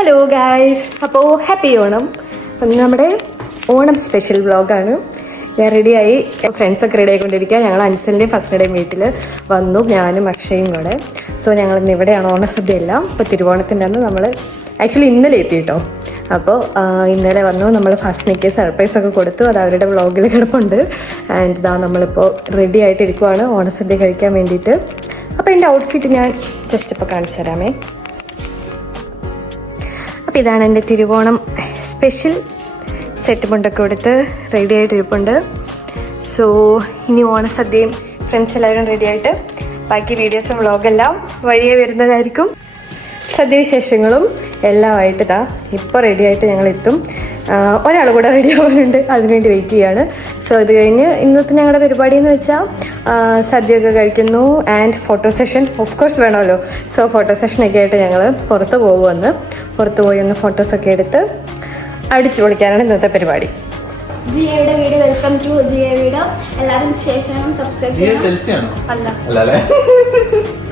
Hello guys, അപ്പോൾ happy Onam. അപ്പം നമ്മുടെ ഓണം സ്പെഷ്യൽ വ്ളോഗാണ്. ഞാൻ റെഡിയായി, ഫ്രണ്ട്സൊക്കെ റെഡി ആയിക്കൊണ്ടിരിക്കുക. ഞങ്ങൾ അൻസലിൻ്റെ ഫസ്റ്റ് ഡേ വീട്ടിൽ വന്നു, ഞാനും അക്ഷയും കൂടെ. സോ ഞങ്ങൾ ഇന്ന് ഇവിടെയാണ് ഓണസദ്യ എല്ലാം. ഇപ്പോൾ തിരുവോണത്തിൻ്റെ അന്ന് നമ്മൾ ആക്ച്വലി ഇന്നലെ എത്തി കേട്ടോ. അപ്പോൾ ഇന്നലെ വന്നു, നമ്മൾ ഫസ്റ്റിനേക്ക് സർപ്രൈസൊക്കെ കൊടുത്തു. അത് അവരുടെ വ്ളോഗിൽ കിടപ്പുണ്ട്. ആൻഡ് ഇതാ നമ്മളിപ്പോൾ റെഡി ആയിട്ടിരിക്കുവാണ് ഓണസദ്യ കഴിക്കാൻ വേണ്ടിയിട്ട്. അപ്പോൾ എൻ്റെ ഔട്ട്ഫിറ്റ് ഞാൻ ജസ്റ്റ് ഇപ്പോൾ കാണിച്ചു തരാമേ. അപ്പോൾ ഇതാണ് എൻ്റെ തിരുവോണം സ്പെഷ്യൽ സെറ്റ് മുണ്ടൊക്കെ കൊടുത്ത് റെഡി ആയിട്ടിരിപ്പുണ്ട്. സോ ഇനി ഓണസദ്യയും ഫ്രണ്ട്സ് എല്ലാവരും റെഡി ആയിട്ട് ബാക്കി വീഡിയോസും വ്ളോഗെല്ലാം വഴിയെ വരുന്നതായിരിക്കും. സദ്യവിശേഷങ്ങളും എല്ലാമായിട്ട് ഇതാ ഇപ്പോൾ റെഡി ആയിട്ട് ഞങ്ങൾ എത്തും. ഒരാൾ കൂടെ റെഡി ആവാനുണ്ട്, അതിനുവേണ്ടി വെയിറ്റ് ചെയ്യാണ്. സോ ഇത് കഴിഞ്ഞ് ഇന്നത്തെ ഞങ്ങളുടെ പരിപാടി എന്ന് വെച്ചാൽ സദ്യയൊക്കെ കഴിക്കുന്നു and photo session of course വേണമല്ലോ. സോ ഫോട്ടോ സെഷനൊക്കെ ആയിട്ട് ഞങ്ങൾ പുറത്ത് പോയി ഒന്ന് ഫോട്ടോസൊക്കെ എടുത്ത് അടിച്ചു പൊളിക്കാനാണ് ഇന്നത്തെ പരിപാടി. ജിയയുടെ video, welcome to Jiya video. എല്ലാവരും ശേഷം സബ്സ്ക്രൈബ് ചെയ്യണം.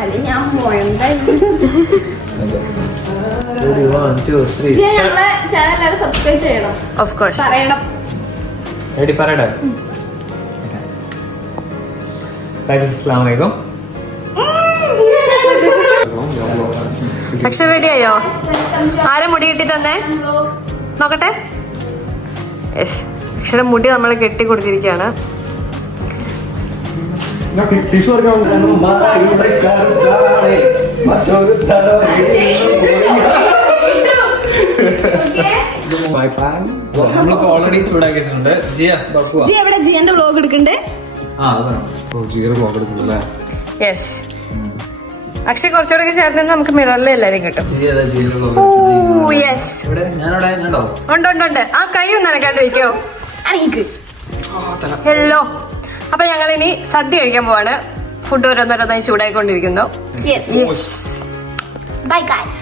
അല്ല ഞാൻ ചാനൽ സബ്സ്ക്രൈബ് ചെയ്യണം. ഓഫ് കോഴ്സ് പറയണം. പക്ഷെ റെഡിയായോ? ആരെ മുടി കെട്ടി തന്നെ നോക്കട്ടെ. യെസ്, അക്ഷയുടെ മുടി നമ്മൾ കെട്ടി കൊടുത്തിരിക്കുകയാണ്. ഓൾറെഡി ചൂടാക്കിയിട്ടുണ്ട്. ജിയ എവിടെ? ജിയന്റെ വ്ലോഗ് എടുക്കണ്ടേ? യെസ്, അക്ഷയ് കുറച്ചുകൂടെ ചേർന്ന് നമുക്ക് മിററിൽ എല്ലാരും കിട്ടും. യെസ്, ഉണ്ട്. ആ കൈ ഒന്ന് നനക്കാണ്ട് വയ്ക്കോ. ഹലോ, അപ്പൊ ഞങ്ങൾ ഇനി സദ്യ കഴിക്കാൻ പോവാണ്. ഫുഡ് ഓരോന്നോരോന്നായി ചൂടായിക്കൊണ്ടിരിക്കുന്നു. Bye guys.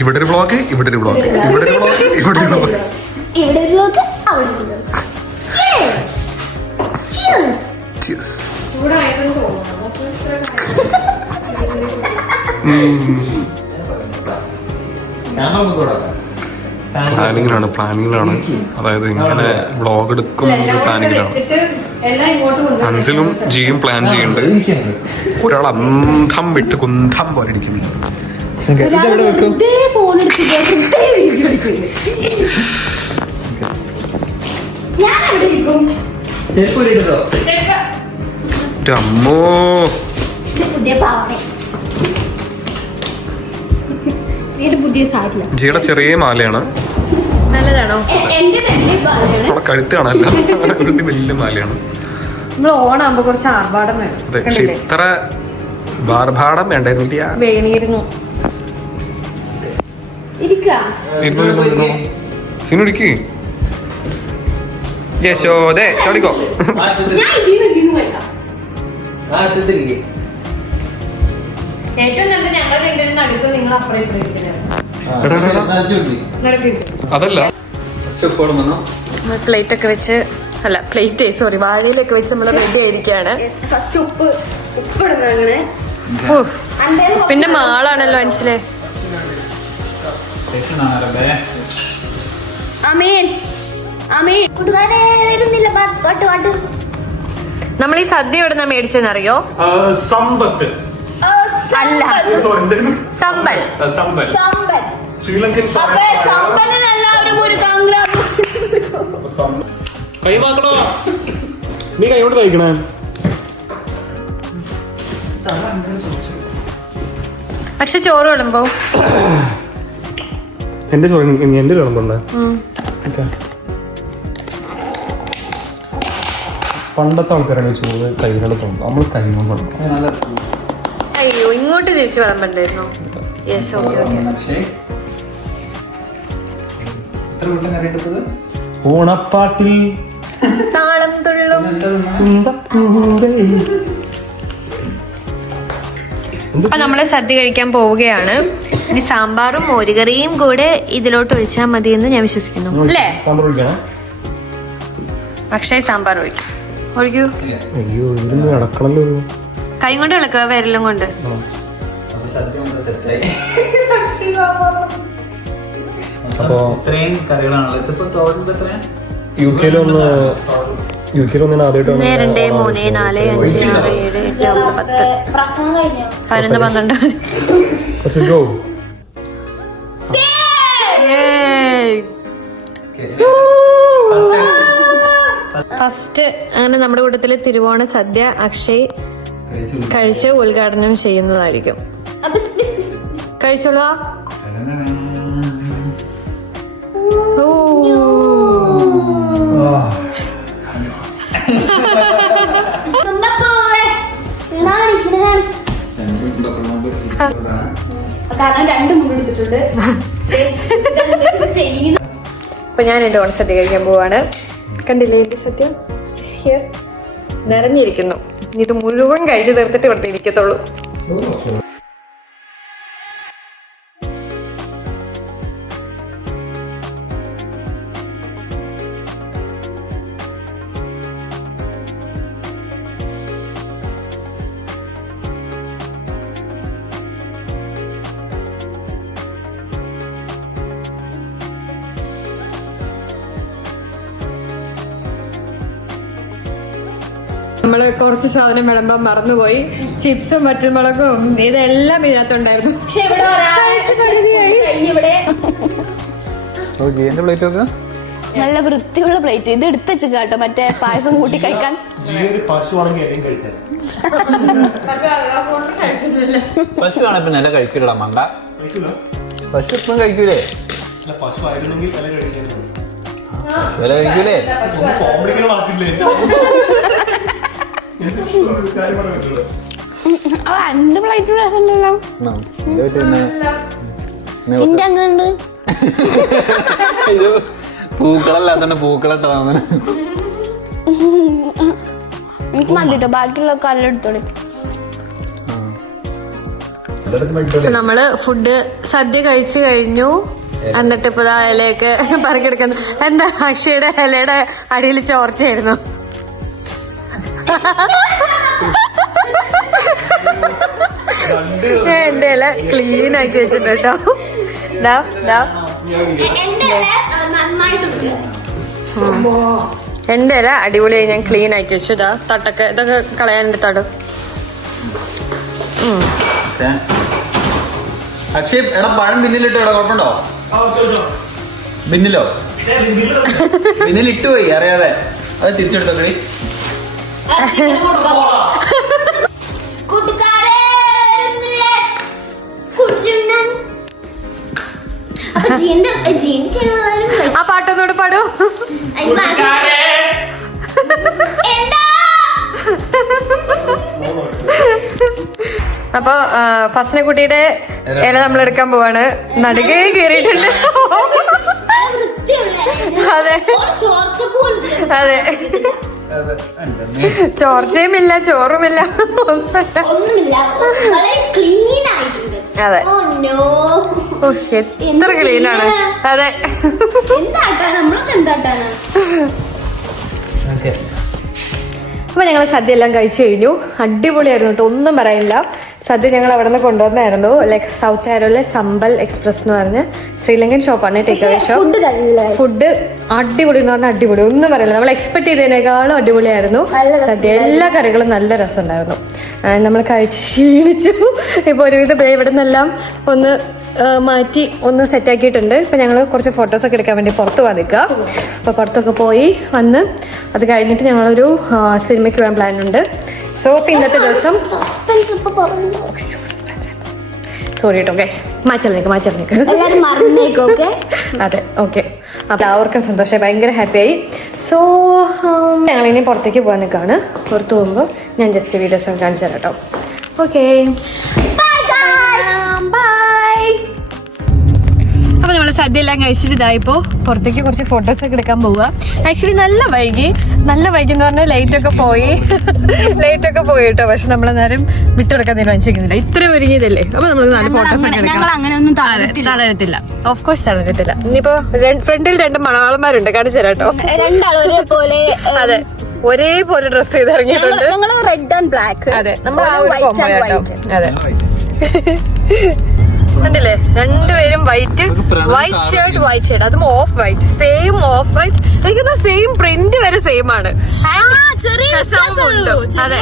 ഇവിടെ ഒരു വ്ളോഗ്, ഇവിടെ ഒരു വ്ളോഗ്, ഇവിടെ ഒരു വ്ളോഗ്, ഇവിടെ ഒരു വ്ളോഗ്, ഇവിടെ ഒരു വ്ലോഗ്, അവിടെ ഒരു വ്ലോഗ്. Cheers. പ്ലാനിങ്ങിലാണ്. അതായത് ഇങ്ങനെ വ്ളോഗ് എടുക്കുന്ന പ്ലാനിങ്ങിലാണ്. അൻസിലും ജിയും പ്ലാൻ ചെയ്യുന്നുണ്ട്. ഒരാൾ അന്ധം വിട്ട് കുന്തം പോലെ ഇരിക്കുന്നു. അമ്മോ, ജിയുടെ ചെറിയ മാലയാണ്. നല്ലതാണോ? അവളെ കഴുത്ത് കാണാല്ല, വലിയ മാലയാണ്. നമ്മൾ ഓണാകുമ്പോ കുറച്ച് ആർഭാടം വേണം. പക്ഷെ ഇത്ര ആർഭാടം വേണ്ടായിരുന്നില്ല. വേണിയിരുന്നു. സിനുടിക്ക് യശോദേ ചടിക്കോ. ഏറ്റവും നല്ല ഞങ്ങൾ രണ്ടുപേരും നടക്കും, നിങ്ങൾ അപ്പുറം അതല്ല പ്ലേറ്റ് ഒക്കെ വെച്ച്, അല്ല പ്ലേറ്റ് സോറി വാഴയിലൊക്കെ വെച്ച് നമ്മൾ റെഡി ആയിരിക്കുകയാണ്. ഫസ്റ്റ് ഉപ്പ് ഇടണം. അങ്ങനെ പിന്നെ മാളാണല്ലോ മനസ്സിലെ. നമ്മൾ ഈ സദ്യ എവിടെ നിന്നാ മേടിച്ചെന്നറിയോ? അല്ല, സമ്പൽ. നീ കൈകൊണ്ട് കഴിക്കണേ. പക്ഷെ ചോറ് വിടുമ്പോ എന്റെ ചോറ് എന്റെ വിളമ്പുണ്ട്. പണ്ടത്തെ ആൾക്കാരാണ് ചോറ് കൈകൊണ്ട് പോകും, നമ്മൾ കൈകൊണ്ട്. അയ്യോ, ഇങ്ങോട്ട് തിരിച്ചു വിളമ്പണ്ടായിരുന്നു. Yes, okay okay. ഓണപ്പാട്ടിൽ താളം തുള്ളും. അപ്പൊ നമ്മള് സദ്യ കഴിക്കാൻ പോവുകയാണ്. ഇനി സാമ്പാറും മോരുകറിയും കൂടെ ഇതിലോട്ട് ഒഴിച്ചാൽ മതി എന്ന് ഞാൻ വിശ്വസിക്കുന്നു, അല്ലേ? അക്ഷയ് സാമ്പാർ ഒഴിക്കും. ഒഴിക്കൂ. അയ്യോ ഇതിലൊന്നും ഇളക്കണല്ലോ. കൈ കൊണ്ട് ഇളക്കുക, വിരലും കൊണ്ട്. അപ്പോ യു കെയിലൊന്ന് ആദ്യമായിട്ട് 1, 2, 3, 4, 5, 6, 7, 8, 9, 10, പ്രസംഗം കഴിഞ്ഞോ? 11, 12. ഫസ്റ്റ് അങ്ങനെ നമ്മുടെ കൂട്ടത്തില് തിരുവോണ സദ്യ അക്ഷയ് കഴിച്ച് ഉദ്ഘാടനം ചെയ്യുന്നതായിരിക്കും. കഴിച്ചോളൂ. അപ്പൊ ഞാൻ എന്റെ ഓണസദ്യ കഴിക്കാൻ പോവാണ്. കണ്ടില്ലേ എന്റെ സദ്യ നിറഞ്ഞിരിക്കുന്നു. ഇത് മുഴുവൻ കഴിച്ചു തീർത്തിട്ട് ഇവിടെ ഇരിക്കത്തുള്ളൂ. നമ്മള് കുറച്ച് സാധനം വിളമ്പാൻ മറന്നുപോയി. ചിപ്സും പച്ചമുളകും ഇതെല്ലാം ഇതിനകത്തുണ്ടായിരുന്നു. പക്ഷെ ഇവിടെ നല്ല വൃത്തിയുള്ള പ്ലേറ്റ്. ഇത് എടുത്ത് വെച്ച് കേട്ടോ, മറ്റേ പായസം കൂട്ടി കഴിക്കാൻ. പശുവാണ് ഇപ്പൊ നല്ല കഴിക്കില്ല മണ്ട. പശു ഇപ്പം കഴിക്കൂലേ? വില കഴിക്കൂലേ? രണ്ട് പ്ലേറ്റ് രസം ഉണ്ടല്ലോ. എന്റെ അങ്ങനെ പൂക്കളല്ലാത്ത പൂക്കളിട്ടോ. എനിക്ക് മതിട്ടോ, ബാക്കിയുള്ള കല്ലെടുത്തോളി. നമ്മള് ഫുഡ് സദ്യ കഴിച്ചു കഴിഞ്ഞു. എന്നിട്ട് ഇപ്പൊ ഇലയൊക്കെ പറക്കെടുക്കുന്നു. എന്താ അക്ഷയുടെ ഇലയുടെ അടിയിൽ ചോർച്ചയായിരുന്നു. എന്റെ ഇല ക്ലീൻ ആക്കി വെച്ചിട്ടുണ്ട് കേട്ടോ. എന്റെ ഇല അടിപൊളിയായി ഞാൻ ക്ലീൻ ആക്കി വെച്ചു. ഇതാ തട്ടൊക്കെ ഇതൊക്കെ കളയാനുണ്ട് തട്. അക്ഷയ് എടാ പഴം ബിന്നിലിട്ടോ? ഇവിടെ കുഴപ്പമുണ്ടോ? ബിന്നിലോ? ബിന്നിലിട്ട് പോയി അറിയാതെ. അത് തിരിച്ചെടുത്തോ കളി. ആ പാട്ടൊന്നുകൂടെ പാടൂ. അപ്പൊ ഫസ്റ്റിനെ കുട്ടിയുടെ ഇല നമ്മൾ എടുക്കാൻ പോവാണ്. നടുകെ കയറിയിട്ടുണ്ട്. അതെ അതെ, ചോർച്ചയുമില്ല ചോറുമില്ല അതെ. എത്ര ക്ലീനാണ്. അതെ. അപ്പൊ ഞങ്ങൾ സദ്യ എല്ലാം കഴിച്ചു കഴിഞ്ഞു. അടിപൊളിയായിരുന്നു കേട്ടോ, ഒന്നും പറയാനില്ല. സദ്യ ഞങ്ങൾ അവിടെ നിന്ന് കൊണ്ടുവന്നായിരുന്നു. ലൈക്ക് സൗത്ത് ആരോയിലെ സമ്പൽ എക്സ്പ്രസ് എന്ന് പറഞ്ഞ് ശ്രീലങ്കൻ ഷോപ്പാണ്, ടേക്ക് അവേ ഷോപ്പ്. ഫുഡ് അടിപൊളി എന്ന് പറഞ്ഞാൽ അടിപൊളി, ഒന്നും പറയില്ല. നമ്മൾ എക്സ്പെക്ട് ചെയ്തതിനേക്കാളും അടിപൊളിയായിരുന്നു സദ്യ. എല്ലാ കറികളും നല്ല രസമുണ്ടായിരുന്നു. നമ്മൾ കഴിച്ച് ക്ഷീണിച്ചു. ഇപ്പോൾ ഒരുവിധം ഇവിടെ നിന്നെല്ലാം ഒന്ന് മാറ്റി ഒന്ന് സെറ്റാക്കിയിട്ടുണ്ട്. ഇപ്പം ഞങ്ങൾ കുറച്ച് ഫോട്ടോസൊക്കെ എടുക്കാൻ വേണ്ടി പുറത്ത് പോകാൻ നിൽക്കുക. അപ്പോൾ പുറത്തൊക്കെ പോയി വന്ന് അത് കഴിഞ്ഞിട്ട് ഞങ്ങളൊരു സിനിമയ്ക്ക് പോകാൻ പ്ലാൻ ഉണ്ട്. സോ ഇന്നത്തെ ദിവസം സോറി കേട്ടോ ഗൈസ്, മാച്ചലിനേക്ക് അതെ ഓക്കെ. അപ്പോൾ എല്ലാവർക്കും സന്തോഷമായി, ഭയങ്കര ഹാപ്പിയായി. സോ ഞങ്ങളിനി പുറത്തേക്ക് പോകാൻ നിൽക്കുകയാണ്. പുറത്ത് പോകുമ്പോൾ ഞാൻ ജസ്റ്റ് വീഡിയോസ് കാണിച്ചു തരാം കേട്ടോ. ഓക്കെ അപ്പോൾ നമ്മൾ സദ്യ എല്ലാം കഴിച്ചിട്ട് ഇതായിപ്പോൾ പുറത്തേക്ക് കുറച്ച് ഫോട്ടോസൊക്കെ എടുക്കാൻ പോവുക. ആക്ച്വലി നല്ല വൈകി എന്ന് പറഞ്ഞാൽ ലൈറ്റൊക്കെ പോയി കേട്ടോ. പക്ഷെ നമ്മളെന്നാലും വിട്ടുകൊടുക്കാൻ തീരുമാനിച്ചിരിക്കുന്നില്ല. ഇത്രയും ഒരുങ്ങിയതല്ലേ, അപ്പോൾ നമുക്ക് നല്ല ഫോട്ടോസൊക്കെ എടുക്കാം. തളരത്തില്ല, ഓഫ് കോഴ്സ് തളരത്തില്ല. ഇനിയിപ്പോൾ ഫ്രണ്ടിൽ 2 മണവാളന്മാരുണ്ട്, കാണിച്ചു തരാം കേട്ടോ. രണ്ടാളും ഒരേപോലെ അതെ ഒരേപോലെ ഡ്രസ് ചെയ്ത് ഇറങ്ങിയിട്ടുണ്ട്. ഞങ്ങള് റെഡ് ആൻഡ് ബ്ലാക്ക്. അതെ നമ്മൾ ആ ഒരു വൈറ്റ് combo ആൻഡ് ആട്ടോ. വൈറ്റ്. അതെ കണ്ടില്ലേ രണ്ടുപേരും വൈറ്റ് ഷർട്ട് വൈറ്റ് ഷർട്ട് അതും of white same of white. എനിക്കൊന്ന് സെയിം പ്രിന്റ് വരെ സെയിം ആണ്. അതെ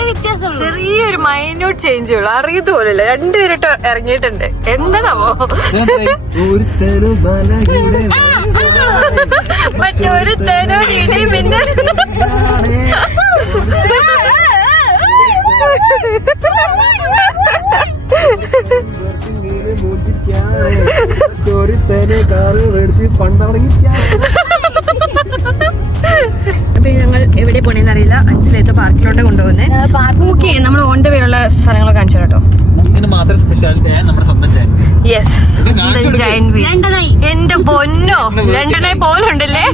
ചെറിയൊരു മൈന്യൂട്ട് ചേഞ്ച് ഉള്ളു അറിയത് പോലല്ല. രണ്ടുപേരും ഇറങ്ങിയിട്ടുണ്ട്. എന്താണാവോ മറ്റൊരു തരോ ഇടി പിന്നെ അപ്പൊ ഞങ്ങൾ എവിടെ പോണേന്ന് അറിയില്ല. അഞ്ചിലേത്തോ പാർക്കിലോട്ട് കൊണ്ടുപോകുന്നേ. ഓക്കെ നമ്മൾ ഓൺ ദ വേ ഉള്ള സ്ഥലങ്ങൾ കാണിച്ചു കേട്ടോ. മാത്രം സ്പെഷ്യാലിറ്റി നമ്മുടെ സ്വന്തം യെസ് ജയന്റ് വീൽ. എന്റെ പൊന്നോ ലണ്ടനായി പോലുണ്ടല്ലേ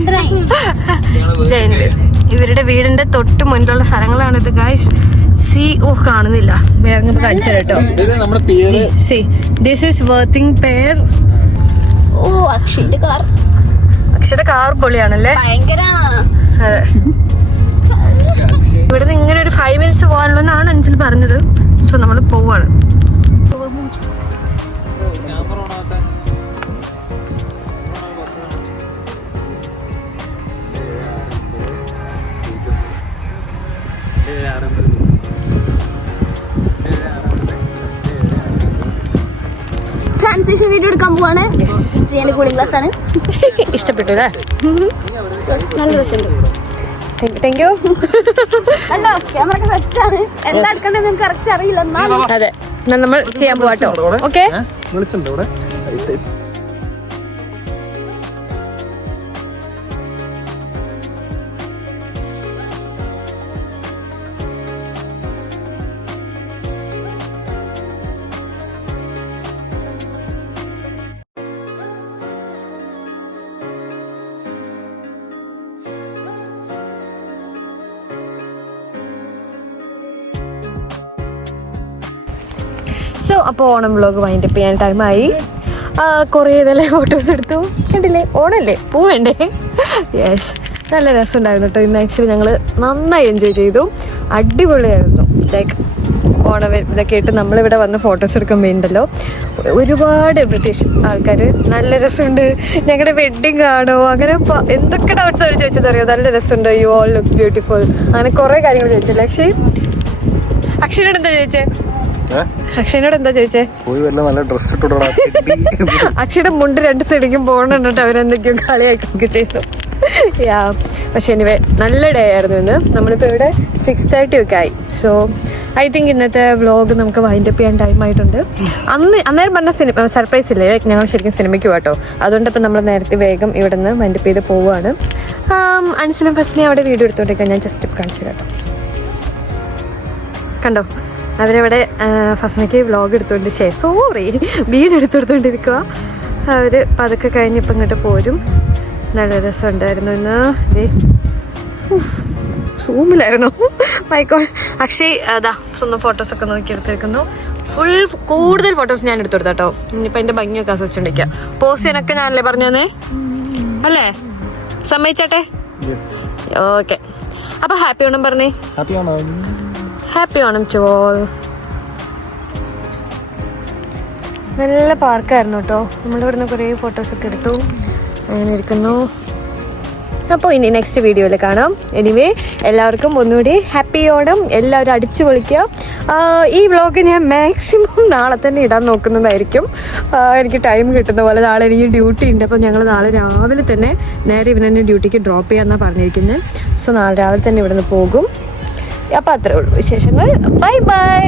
ജയന്റ് വീൽ. ഇവരുടെ വീടിന്റെ തൊട്ട് മുന്നിലുള്ള സ്ഥലങ്ങളാണ് ഇത് ഗൈസ്. സി ഓ കാണുന്നില്ല വേറെ കാണിച്ചു കേട്ടോ. See this is worthing pair. ഓ അക്ഷയുടെ കാർ. അക്ഷയുടെ കാർ പൊളിയാണല്ലേ. ഭയങ്കര. അതെ ഇവിടുന്ന് ഇങ്ങനെ ഒരു 5 minutes പോകാനുള്ളതാണ് അഞ്ചൽ പറഞ്ഞത്. സോ നമ്മൾ പോവാണ്. ട്രാൻസിഷൻ വീഡിയോ എടുക്കാൻ പോവാണ്. ചെയ്യാൻ കൂളിംഗ് ഗ്ലാസ് ആണ്. ഇഷ്ടപ്പെട്ടു അല്ലേ? നല്ല രസമുണ്ട്. Thank you. കണ്ടോ ക്യാമറ സെറ്റ് ആണ്. എന്താ എടുക്കണ്ടത് നിങ്ങൾക്ക് കറക്റ്റ് അറിയില്ല. എന്നാലും അതെ നമ്മൾ ചെയ്യാൻ പോവാട്ടോ. ഓക്കെ വിളിച്ചിട്ടുണ്ടോ ഇവിടെ? സോ അപ്പോൾ ഓണം വ്ളോഗ് വൈൻഡപ്പ് ചെയ്യാൻ ടൈമായി. കുറേ ഇതെല്ലാം ഫോട്ടോസ് എടുത്തു. കണ്ടില്ലേ ഓണല്ലേ പൂ വേണ്ടേ? യെസ് നല്ല രസമുണ്ടായിരുന്നു കേട്ടോ. ഇന്ന് ആക്ച്വലി ഞങ്ങൾ നന്നായി എൻജോയ് ചെയ്തു. അടിപൊളിയായിരുന്നു. ലൈക്ക് ഓണം ഇതൊക്കെ ആയിട്ട് നമ്മളിവിടെ വന്ന് ഫോട്ടോസ് എടുക്കുമ്പോൾ ഉണ്ടല്ലോ ഒരുപാട് ബ്രിട്ടീഷ് ആൾക്കാർ നല്ല രസമുണ്ട് ഞങ്ങളുടെ വെഡ്ഡിങ് ആണോ അങ്ങനെ എന്തൊക്കെ ഡൗട്ട്സ് അവർ ചോദിച്ചതറിയോ. നല്ല രസമുണ്ട് യു ഓൾ ലുക്ക് ബ്യൂട്ടിഫുൾ അങ്ങനെ കുറേ കാര്യങ്ങൾ ചോദിച്ചില്ല. അക്ഷയനോട് എന്താ ചോദിച്ചേ? അക്ഷയനോട് എന്താ ചോദിച്ചേ? അക്ഷയുടെ മുണ്ട് 2 സൈഡിക്കും പോകണിട്ട് അവരെന്തൊക്കെയോ കളിയാക്കൊക്കെ ചെയ്തു. പക്ഷെ എനിവേ നല്ല ഡേ ആയിരുന്നു ഇന്ന്. നമ്മളിപ്പോൾ ഇവിടെ 6:30 ഒക്കെ ആയി. സോ ഐ തിങ്ക് ഇന്നത്തെ വ്ളോഗ് നമുക്ക് വൈൻഡപ്പ് ചെയ്യാൻ ടൈം ആയിട്ടുണ്ട്. അന്നേരം പറഞ്ഞ സർപ്രൈസ് ഇല്ലേ ഞങ്ങൾ ശരിക്കും സിനിമയ്ക്ക് കേട്ടോ. അതുകൊണ്ടിപ്പോൾ നമ്മൾ നേരത്തെ വേഗം ഇവിടെ നിന്ന് വൈൻഡപ്പ് ചെയ്ത് പോവുകയാണ്. അൻസിനും ഫസ്റ്റിനെ അവിടെ വീഡിയോ എടുത്തോണ്ടിരിക്കാൻ ഞാൻ ജസ്റ്റ് കാണിച്ചു കേട്ടോ. കണ്ടോ അവരവിടെ ഫസ്റ്റിനേക്ക് വ്ളോഗ് എടുത്തോണ്ട് വീഡിയോ എടുത്തോണ്ടിരിക്കുക. അവർ പതുക്കെ കഴിഞ്ഞപ്പോൾ ഇങ്ങോട്ട് പോരും. നല്ല രസമുണ്ടായിരുന്നു ഇന്ന്. സൂമിലായിരുന്നു മൈക്കോൾ. അക്ഷയ് അതാ സ്വന്തം ഫോട്ടോസൊക്കെ നോക്കി എടുത്തിരിക്കുന്നു. കൂടുതൽ ഫോട്ടോസ് ഞാൻ എടുത്തു കൊടുത്താട്ടോ. ഇനിയിപ്പോൾ അതിൻ്റെ ഭംഗിയൊക്കെ ആസ്വദിച്ചോണ്ടിരിക്കുക. പോസ്റ്റ് ചെയ്യാനൊക്കെ ഞാനല്ലേ പറഞ്ഞേ അല്ലേ? സമ്മതിച്ചാട്ടെ? ഓക്കെ അപ്പോൾ ഹാപ്പി ഓണം പറഞ്ഞേ. Happy Onam to all. നല്ല പാർക്കായിരുന്നു കേട്ടോ. നമ്മളിവിടുന്ന് കുറേ ഫോട്ടോസൊക്കെ എടുത്തു. അങ്ങനെ ഇരിക്കുന്നു. അപ്പോൾ ഇനി നെക്സ്റ്റ് വീഡിയോയിൽ കാണാം. എനിവേ എല്ലാവർക്കും ഒന്നുകൂടി ഹാപ്പി ഓണം. എല്ലാവരും അടിച്ചു പൊളിക്കുക. ഈ വ്ളോഗ് ഞാൻ മാക്സിമം നാളെ തന്നെ ഇടാൻ നോക്കുന്നതായിരിക്കും. എനിക്ക് ടൈം കിട്ടുന്ന പോലെ. നാളെ എനിക്ക് ഡ്യൂട്ടി ഉണ്ട്. അപ്പോൾ ഞങ്ങൾ നാളെ രാവിലെ തന്നെ നേരെ ഇവനെന്നെ ഡ്യൂട്ടിക്ക് ഡ്രോപ്പ് ചെയ്യാമെന്നാണ് പറഞ്ഞിരിക്കുന്നത്. സോ നാളെ രാവിലെ തന്നെ ഇവിടെ നിന്ന് പോകും. അപ്പോൾ അത്രേ ഉള്ളൂ വിശേഷങ്ങൾ. Bye bye.